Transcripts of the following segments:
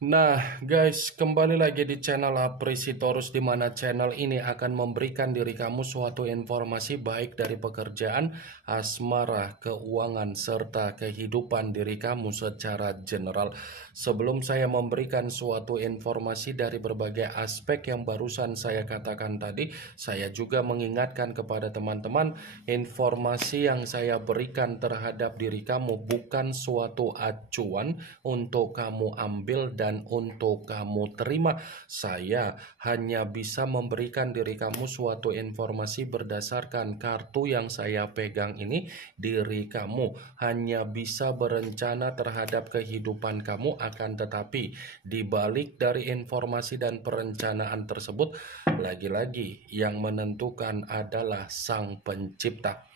Nah, guys, kembali lagi di channel Apresitorus, di mana channel ini akan memberikan diri kamu suatu informasi baik dari pekerjaan, asmara, keuangan, serta kehidupan diri kamu secara general. Sebelum saya memberikan suatu informasi dari berbagai aspek yang barusan saya katakan tadi, saya juga mengingatkan kepada teman-teman, informasi yang saya berikan terhadap diri kamu bukan suatu acuan untuk kamu ambil dan untuk kamu terima. Saya hanya bisa memberikan diri kamu suatu informasi berdasarkan kartu yang saya pegang ini. Diri kamu hanya bisa berencana terhadap kehidupan kamu, akan tetapi di balik dari informasi dan perencanaan tersebut, lagi-lagi yang menentukan adalah Sang Pencipta.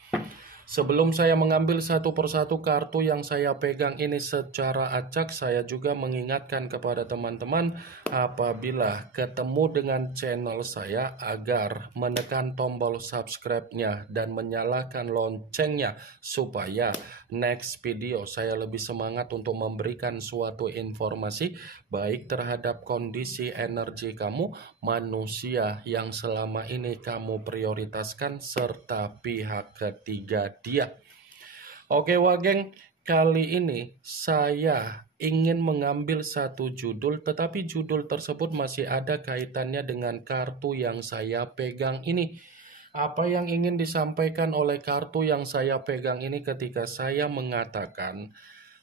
Sebelum saya mengambil satu persatu kartu yang saya pegang ini secara acak, saya juga mengingatkan kepada teman-teman apabila ketemu dengan channel saya agar menekan tombol subscribe-nya dan menyalakan loncengnya supaya next video saya lebih semangat untuk memberikan suatu informasi baik terhadap kondisi energi kamu, manusia yang selama ini kamu prioritaskan, serta pihak ketiga dia. Oke Wageng, kali ini saya ingin mengambil satu judul, tetapi judul tersebut masih ada kaitannya dengan kartu yang saya pegang ini. Apa yang ingin disampaikan oleh kartu yang saya pegang ini ketika saya mengatakan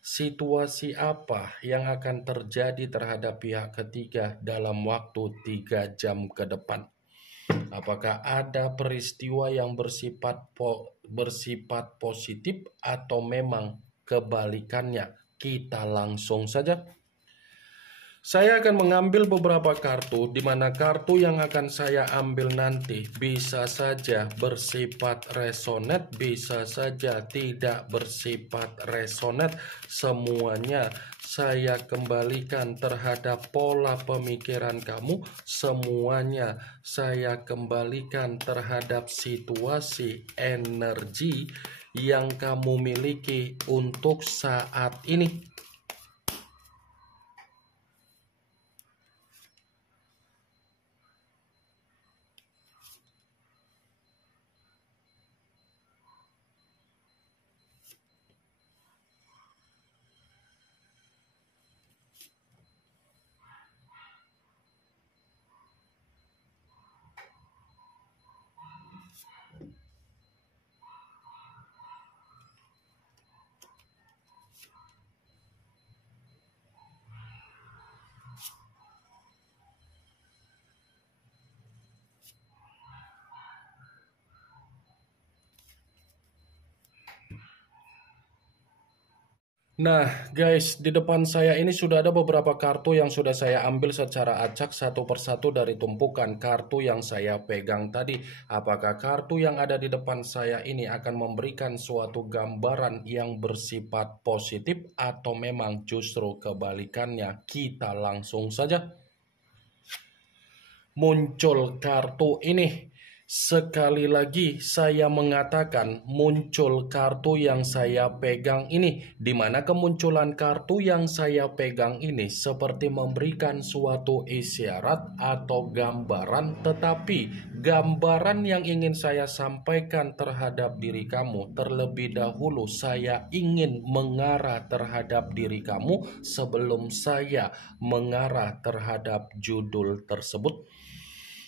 situasi apa yang akan terjadi terhadap pihak ketiga dalam waktu 3 jam ke depan? Apakah ada peristiwa yang bersifat positif atau memang kebalikannya? Kita langsung saja. Saya akan mengambil beberapa kartu, di mana kartu yang akan saya ambil nanti bisa saja bersifat resonate, bisa saja tidak bersifat resonate. Semuanya saya kembalikan terhadap pola pemikiran kamu, semuanya saya kembalikan terhadap situasi energi yang kamu miliki untuk saat ini. Nah, guys, di depan saya ini sudah ada beberapa kartu yang sudah saya ambil secara acak satu persatu dari tumpukan kartu yang saya pegang tadi. Apakah kartu yang ada di depan saya ini akan memberikan suatu gambaran yang bersifat positif atau memang justru kebalikannya? Kita langsung saja. Muncul kartu ini. Sekali lagi saya mengatakan muncul kartu yang saya pegang ini, di mana kemunculan kartu yang saya pegang ini seperti memberikan suatu isyarat atau gambaran, tetapi gambaran yang ingin saya sampaikan terhadap diri kamu terlebih dahulu, saya ingin mengarah terhadap diri kamu sebelum saya mengarah terhadap judul tersebut.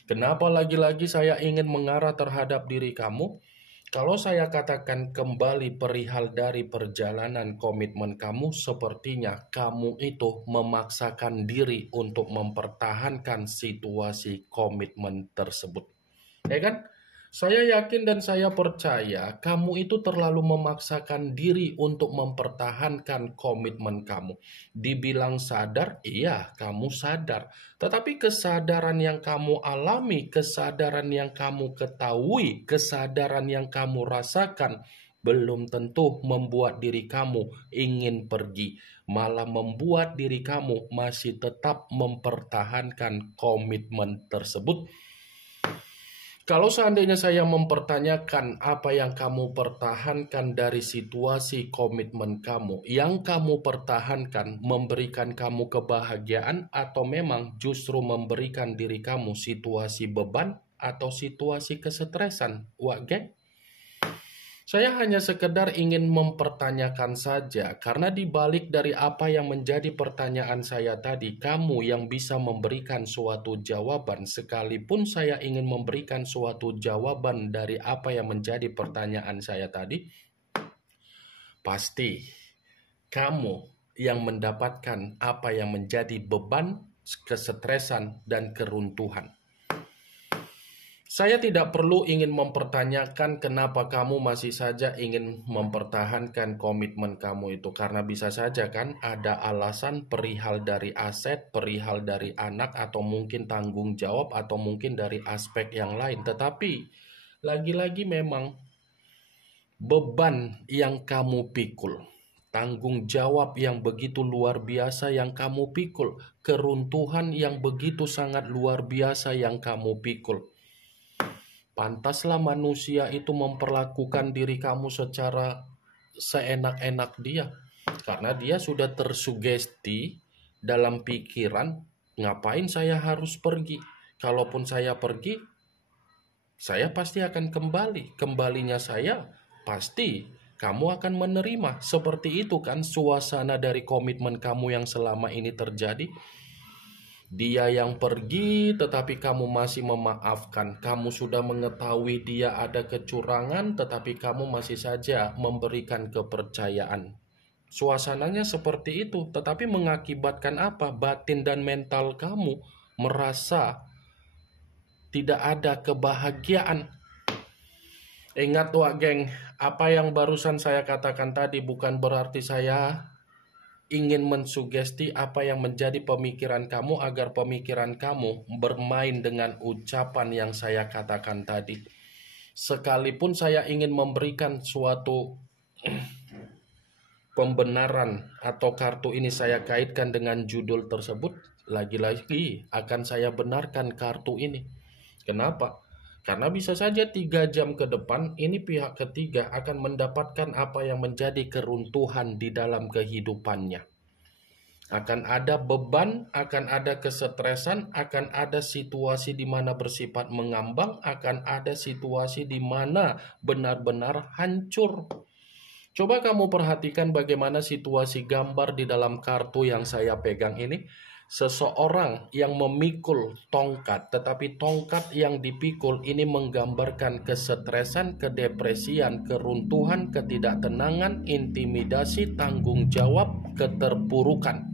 Kenapa lagi-lagi saya ingin mengarah terhadap diri kamu? Kalau saya katakan kembali perihal dari perjalanan komitmen kamu, sepertinya kamu itu memaksakan diri untuk mempertahankan situasi komitmen tersebut. Ya kan? Saya yakin dan saya percaya kamu itu terlalu memaksakan diri untuk mempertahankan komitmen kamu. Dibilang sadar, iya kamu sadar. Tetapi kesadaran yang kamu alami, kesadaran yang kamu ketahui, kesadaran yang kamu rasakan belum tentu membuat diri kamu ingin pergi, malah membuat diri kamu masih tetap mempertahankan komitmen tersebut. Kalau seandainya saya mempertanyakan apa yang kamu pertahankan dari situasi komitmen kamu, yang kamu pertahankan memberikan kamu kebahagiaan atau memang justru memberikan diri kamu situasi beban atau situasi kesetresan, Wak Geng? Saya hanya sekedar ingin mempertanyakan saja, karena di balik dari apa yang menjadi pertanyaan saya tadi, kamu yang bisa memberikan suatu jawaban, sekalipun saya ingin memberikan suatu jawaban dari apa yang menjadi pertanyaan saya tadi, pasti kamu yang mendapatkan apa yang menjadi beban, kesetresan, dan keruntuhan. Saya tidak perlu ingin mempertanyakan kenapa kamu masih saja ingin mempertahankan komitmen kamu itu. Karena bisa saja kan ada alasan perihal dari aset, perihal dari anak, atau mungkin tanggung jawab, atau mungkin dari aspek yang lain. Tetapi lagi-lagi memang beban yang kamu pikul, tanggung jawab yang begitu luar biasa yang kamu pikul, keruntuhan yang begitu sangat luar biasa yang kamu pikul. Pantaslah manusia itu memperlakukan diri kamu secara seenak-enak dia. Karena dia sudah tersugesti dalam pikiran, ngapain saya harus pergi? Kalaupun saya pergi, saya pasti akan kembali. Kembalinya saya, pasti kamu akan menerima. Seperti itu kan suasana dari komitmen kamu yang selama ini terjadi. Dia yang pergi tetapi kamu masih memaafkan. Kamu sudah mengetahui dia ada kecurangan tetapi kamu masih saja memberikan kepercayaan. Suasananya seperti itu, tetapi mengakibatkan apa? Batin dan mental kamu merasa tidak ada kebahagiaan. Ingat Wak Geng, apa yang barusan saya katakan tadi bukan berarti saya ingin mensugesti apa yang menjadi pemikiran kamu agar pemikiran kamu bermain dengan ucapan yang saya katakan tadi. Sekalipun saya ingin memberikan suatu pembenaran atau kartu ini saya kaitkan dengan judul tersebut, lagi-lagi akan saya benarkan kartu ini. Kenapa? Karena bisa saja 3 jam ke depan ini pihak ketiga akan mendapatkan apa yang menjadi keruntuhan di dalam kehidupannya. Akan ada beban, akan ada kesetresan, akan ada situasi di mana bersifat mengambang, akan ada situasi di mana benar-benar hancur. Coba kamu perhatikan bagaimana situasi gambar di dalam kartu yang saya pegang ini. Seseorang yang memikul tongkat, tetapi tongkat yang dipikul ini menggambarkan kesetresan, kedepresian, keruntuhan, ketidaktenangan, intimidasi, tanggung jawab, keterpurukan.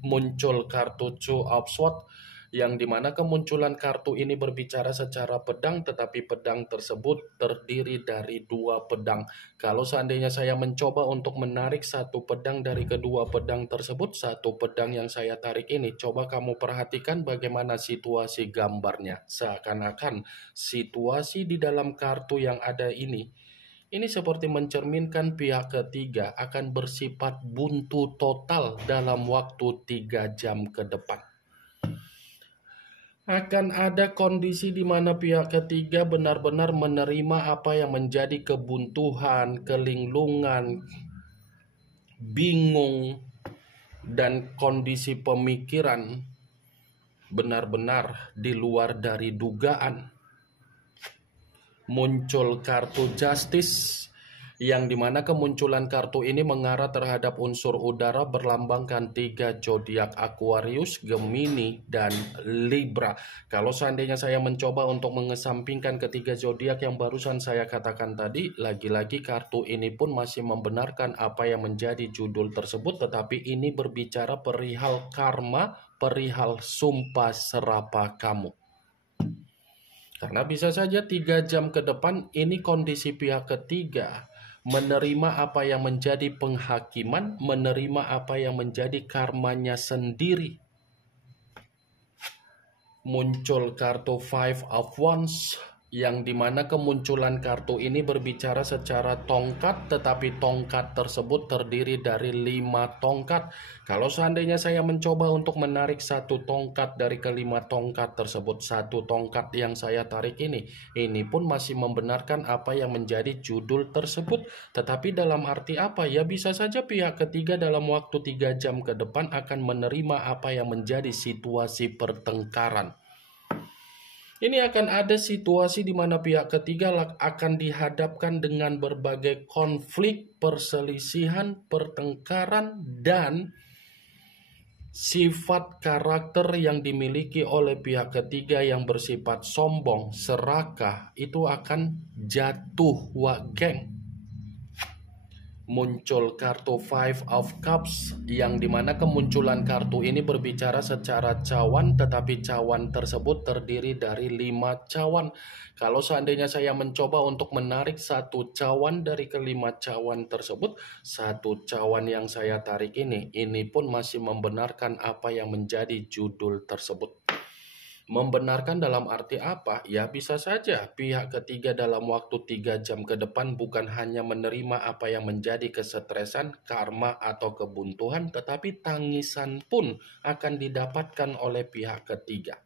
Muncul kartu Two of Swords, yang dimana kemunculan kartu ini berbicara secara pedang, tetapi pedang tersebut terdiri dari 2 pedang. Kalau seandainya saya mencoba untuk menarik satu pedang dari kedua pedang tersebut, satu pedang yang saya tarik ini, coba kamu perhatikan bagaimana situasi gambarnya. Seakan-akan situasi di dalam kartu yang ada ini seperti mencerminkan pihak ketiga akan bersifat buntu total dalam waktu 3 jam ke depan. Akan ada kondisi di mana pihak ketiga benar-benar menerima apa yang menjadi kebuntuan, kelinglungan, bingung, dan kondisi pemikiran benar-benar di luar dari dugaan. Muncul kartu Justice, yang dimana kemunculan kartu ini mengarah terhadap unsur udara berlambangkan 3 zodiak Aquarius, Gemini, dan Libra. Kalau seandainya saya mencoba untuk mengesampingkan ketiga zodiak yang barusan saya katakan tadi, lagi-lagi kartu ini pun masih membenarkan apa yang menjadi judul tersebut, tetapi ini berbicara perihal karma, perihal sumpah serapah kamu. Karena bisa saja 3 jam ke depan ini kondisi pihak ketiga menerima apa yang menjadi penghakiman, menerima apa yang menjadi karmanya sendiri. Muncul kartu Five of Wands, yang dimana kemunculan kartu ini berbicara secara tongkat, tetapi tongkat tersebut terdiri dari 5 tongkat. Kalau seandainya saya mencoba untuk menarik satu tongkat dari kelima tongkat tersebut, satu tongkat yang saya tarik ini pun masih membenarkan apa yang menjadi judul tersebut. Tetapi dalam arti apa? Ya bisa saja pihak ketiga dalam waktu 3 jam ke depan akan menerima apa yang menjadi situasi pertengkaran. Ini akan ada situasi di mana pihak ketiga akan dihadapkan dengan berbagai konflik, perselisihan, pertengkaran, dan sifat karakter yang dimiliki oleh pihak ketiga yang bersifat sombong, serakah, itu akan jatuh, geng. Muncul kartu Five of Cups yang dimana kemunculan kartu ini berbicara secara cawan, tetapi cawan tersebut terdiri dari 5 cawan. Kalau seandainya saya mencoba untuk menarik satu cawan dari kelima cawan tersebut, satu cawan yang saya tarik ini pun masih membenarkan apa yang menjadi judul tersebut. Membenarkan dalam arti apa? Ya bisa saja pihak ketiga dalam waktu 3 jam ke depan bukan hanya menerima apa yang menjadi kesetresan, karma atau kebuntuan, tetapi tangisan pun akan didapatkan oleh pihak ketiga.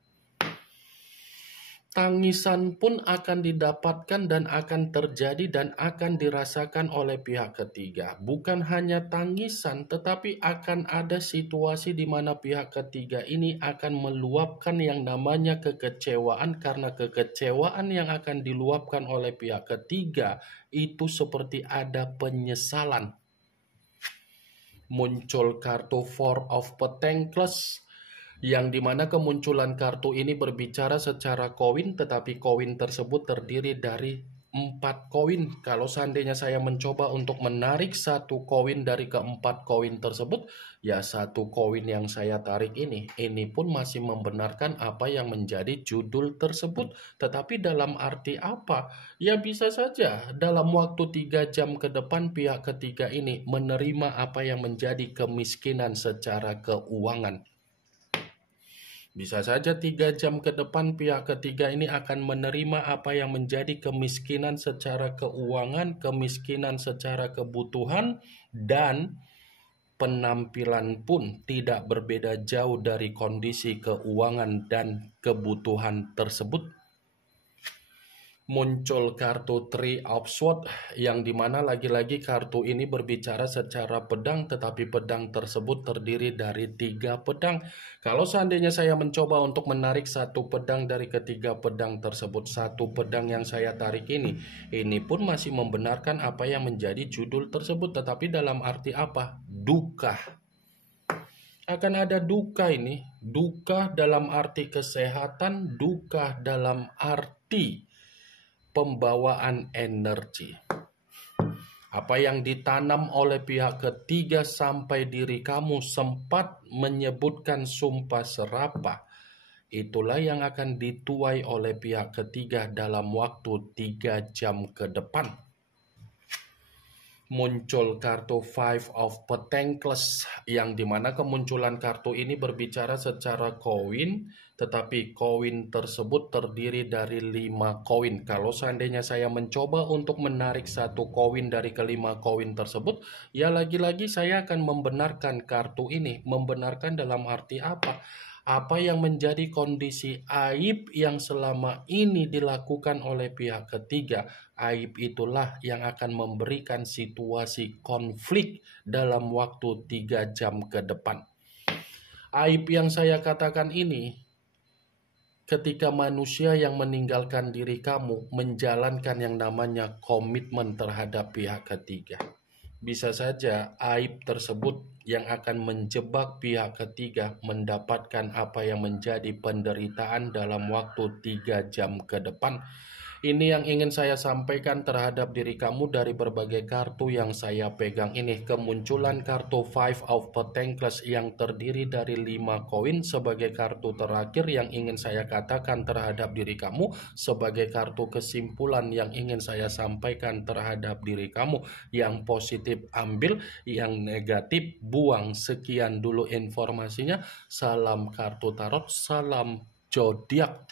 Tangisan pun akan didapatkan dan akan terjadi dan akan dirasakan oleh pihak ketiga. Bukan hanya tangisan, tetapi akan ada situasi di mana pihak ketiga ini akan meluapkan yang namanya kekecewaan, karena kekecewaan yang akan diluapkan oleh pihak ketiga itu seperti ada penyesalan. Muncul kartu Four of Pentacles yang dimana kemunculan kartu ini berbicara secara koin, tetapi koin tersebut terdiri dari 4 koin. Kalau seandainya saya mencoba untuk menarik satu koin dari keempat koin tersebut, ya satu koin yang saya tarik ini pun masih membenarkan apa yang menjadi judul tersebut. Tetapi dalam arti apa? Ya bisa saja dalam waktu 3 jam ke depan pihak ketiga ini menerima apa yang menjadi kemiskinan secara keuangan. Bisa saja 3 jam ke depan pihak ketiga ini akan menerima apa yang menjadi kemiskinan secara keuangan, kemiskinan secara kebutuhan, dan penampilan pun tidak berbeda jauh dari kondisi keuangan dan kebutuhan tersebut. Muncul kartu Three of Swords yang dimana lagi-lagi kartu ini berbicara secara pedang, tetapi pedang tersebut terdiri dari 3 pedang. Kalau seandainya saya mencoba untuk menarik satu pedang dari ketiga pedang tersebut, satu pedang yang saya tarik ini pun masih membenarkan apa yang menjadi judul tersebut. Tetapi dalam arti apa? Duka. Akan ada duka ini, duka dalam arti kesehatan, duka dalam arti pembawaan energi. Apa yang ditanam oleh pihak ketiga sampai diri kamu sempat menyebutkan sumpah serapah, itulah yang akan dituai oleh pihak ketiga dalam waktu 3 jam ke depan. Muncul kartu Five of Pentacles yang dimana kemunculan kartu ini berbicara secara koin, tetapi koin tersebut terdiri dari 5 koin. Kalau seandainya saya mencoba untuk menarik satu koin dari kelima koin tersebut, ya lagi-lagi saya akan membenarkan kartu ini. Membenarkan dalam arti apa? Apa yang menjadi kondisi aib yang selama ini dilakukan oleh pihak ketiga, aib itulah yang akan memberikan situasi konflik dalam waktu 3 jam ke depan. Aib yang saya katakan ini, ketika manusia yang meninggalkan diri kamu menjalankan yang namanya komitmen terhadap pihak ketiga. Bisa saja aib tersebut yang akan menjebak pihak ketiga mendapatkan apa yang menjadi penderitaan dalam waktu 3 jam ke depan. Ini yang ingin saya sampaikan terhadap diri kamu dari berbagai kartu yang saya pegang ini. Kemunculan kartu Five of Pentacles yang terdiri dari 5 koin sebagai kartu terakhir yang ingin saya katakan terhadap diri kamu, sebagai kartu kesimpulan yang ingin saya sampaikan terhadap diri kamu. Yang positif ambil, yang negatif buang. Sekian dulu informasinya. Salam kartu tarot, salam zodiak.